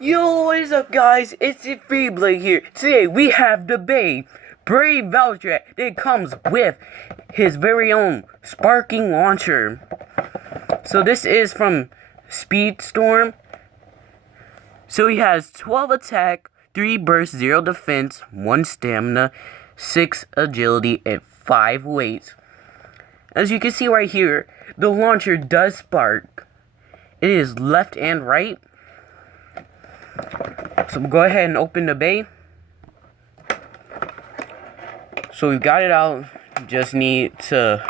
Yo, what is up, guys? It's the Freeblade here. Today we have the Brave Valtryek that comes with his very own sparking launcher. So this is from Speedstorm. So he has 12 attack, 3 burst, 0 defense, 1 stamina, 6 agility, and 5 weight. As you can see right here, the launcher does spark. It is left and right. So go ahead and open the bay. So we've got it out. Just need to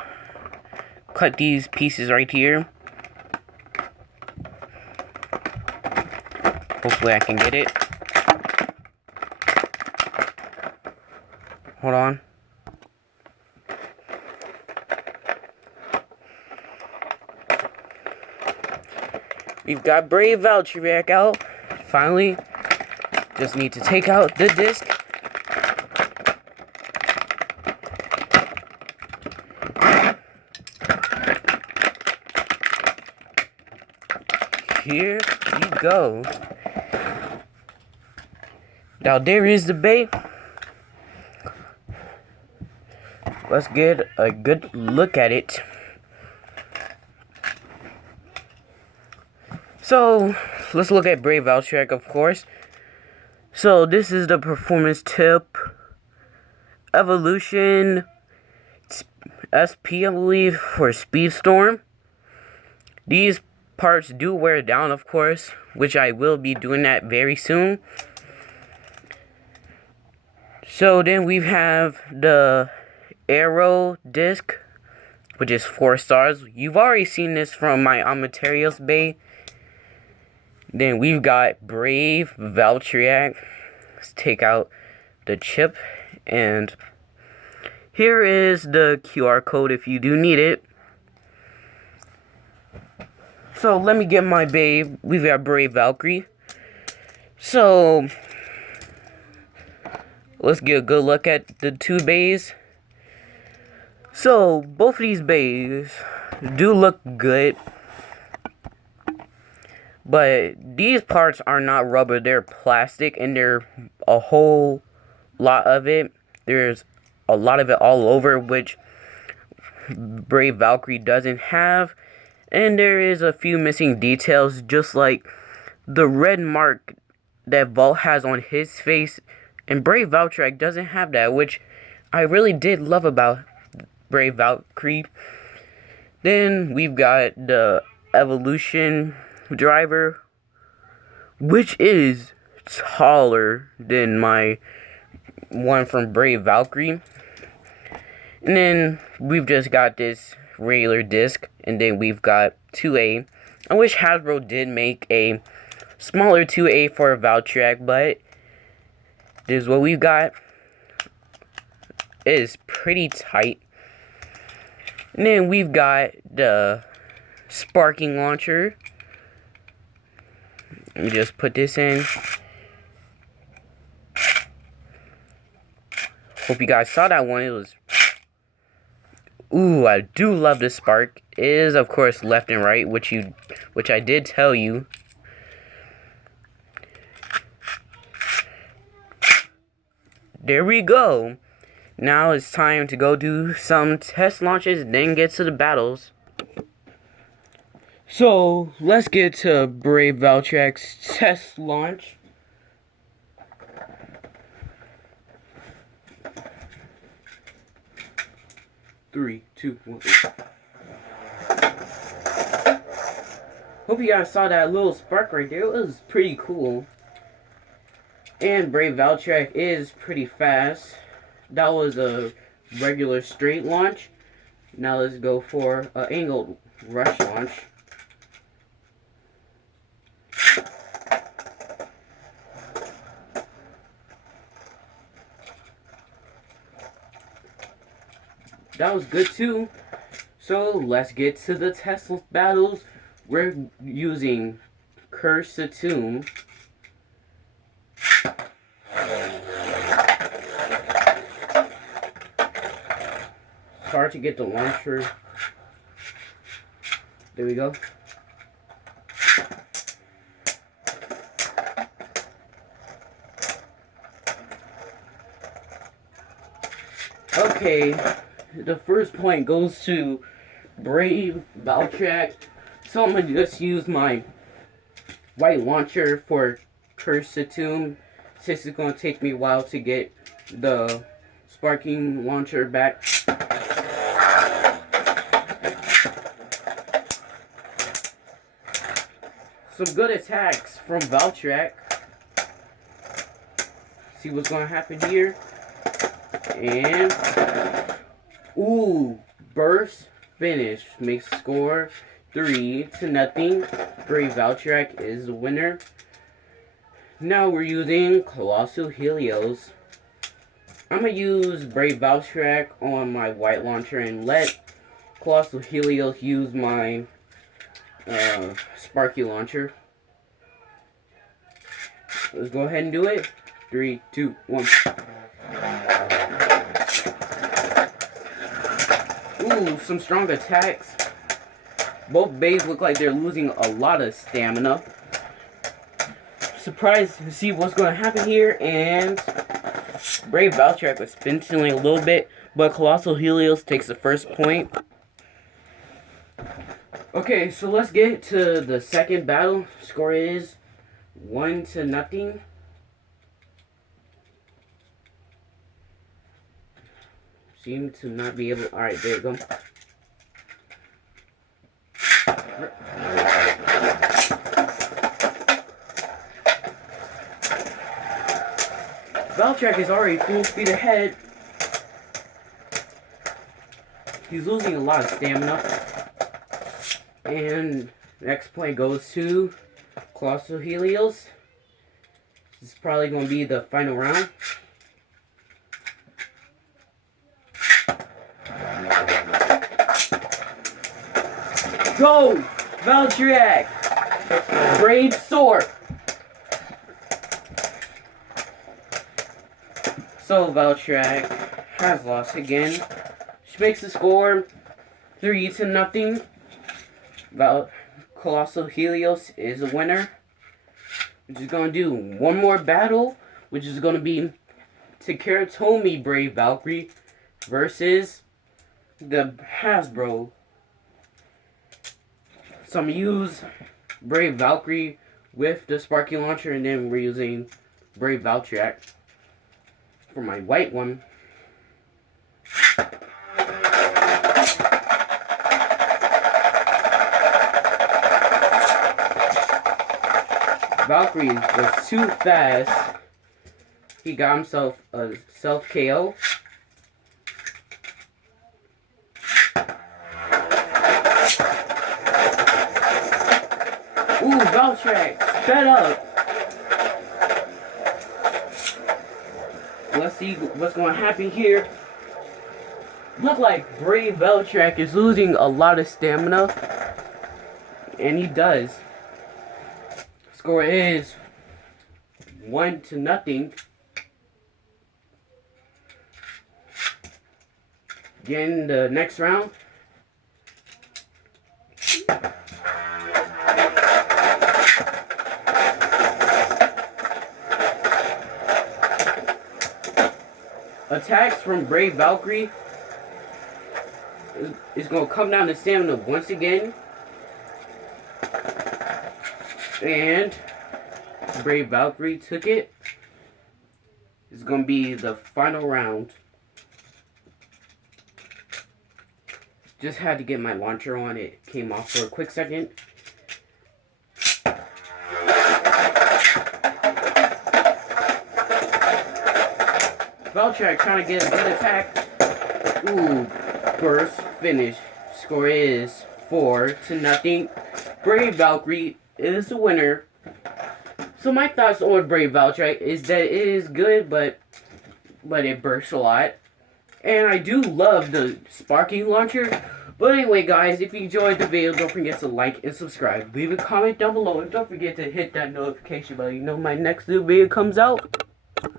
cut these pieces right here. Hopefully I can get it. Hold on. We've got Brave Valtryek out. Finally, just need to take out the disc. Here you go. Now there is the bait. Let's get a good look at it. So, let's look at Brave Valtryek, of course. So, this is the performance tip. Evolution SP, I believe, for Speedstorm. These parts do wear down, of course, which I will be doing that very soon. So, then we have the Arrow disc, which is 4 stars. You've already seen this from my Amaterios Bay. Then we've got Brave Valtryek. Let's take out the chip. And here is the QR code if you do need it. So let me get my babe. We've got Brave Valkyrie. So let's get a good look at the two bays. So both of these bays do look good. But these parts are not rubber, they're plastic, and they're a whole lot of it. There's a lot of it all over, which Brave Valkyrie doesn't have. And there is a few missing details, just like the red mark that Vault has on his face. And Brave Valtryek doesn't have that, which I really did love about Brave Valkyrie. Then we've got the Evolution driver, which is taller than my one from Brave Valkyrie. And then we've just got this regular disc, and then we've got 2A. I wish Hasbro did make a smaller 2A for Valtryek, but this is what we've got. It is pretty tight. And then we've got the sparking launcher. Let me just put this in. Hope you guys saw that one. It was... Ooh, I do love the spark. It is, of course, left and right, which I did tell you. There we go. Now it's time to go do some test launches, then get to the battles. So, let's get to Brave Valtryek's test launch. Three, two, one. Hope you guys saw that little spark right there. It was pretty cool. And Brave Valtryek is pretty fast. That was a regular straight launch. Now let's go for an angled rush launch. That was good too. So let's get to the test battles. We're using Curse the Tomb. It's hard to get the launcher. There we go. Okay, the first point goes to Brave Valtryek. So I'm gonna just use my white launcher for Cursatum, since it's gonna take me a while to get the sparking launcher back. Some good attacks from Valtryek. See what's gonna happen here. And ooh, burst finish makes score 3-0. Brave Valtryek is the winner. Now we're using Colossal Helios. I'm gonna use Brave Valtryek on my white launcher and let Colossal Helios use my Sparky launcher. Let's go ahead and do it. 3, 2, 1. Ooh, some strong attacks. Both bays look like they're losing a lot of stamina. Surprised to see what's going to happen here. And Brave Valtryek was spinning a little bit, but Colossal Helios takes the first point. Okay, so let's get to the second battle. Score is 1-0. Seem to not be able. Alright, there you go. Valtryek is already full speed ahead. He's losing a lot of stamina. And next point goes to Colossal Helios. This is probably going to be the final round. Go! Valtryek! Brave sword! So Valtryek has lost again. She makes the score 3-0. Colossal Helios is a winner. We're just going to do one more battle, which is going to be Takeratomi Brave Valkyrie versus the Hasbro. So I'm going to use Brave Valkyrie with the Sparky Launcher, and then we're using Brave Valtryek for my white one. Valkyrie was too fast. He got himself a self KO. Ooh, Valtryek, sped up. Let's see what's going to happen here. Look like Brave Valtryek is losing a lot of stamina. And he does. Score is 1-0. Again, the next round. Attacks from Brave Valkyrie is going to come down to stamina once again. And Brave Valkyrie took it. It's going to be the final round. Just had to get my launcher on. It came off for a quick second. Valtryek trying to get a good attack. Ooh, burst finish. Score is 4-0. Brave Valkyrie is the winner. So my thoughts on Brave Valtryek is that it is good, but it bursts a lot. And I do love the sparking launcher. But anyway, guys, if you enjoyed the video, don't forget to like and subscribe. Leave a comment down below, and don't forget to hit that notification bell. You know my next new video comes out.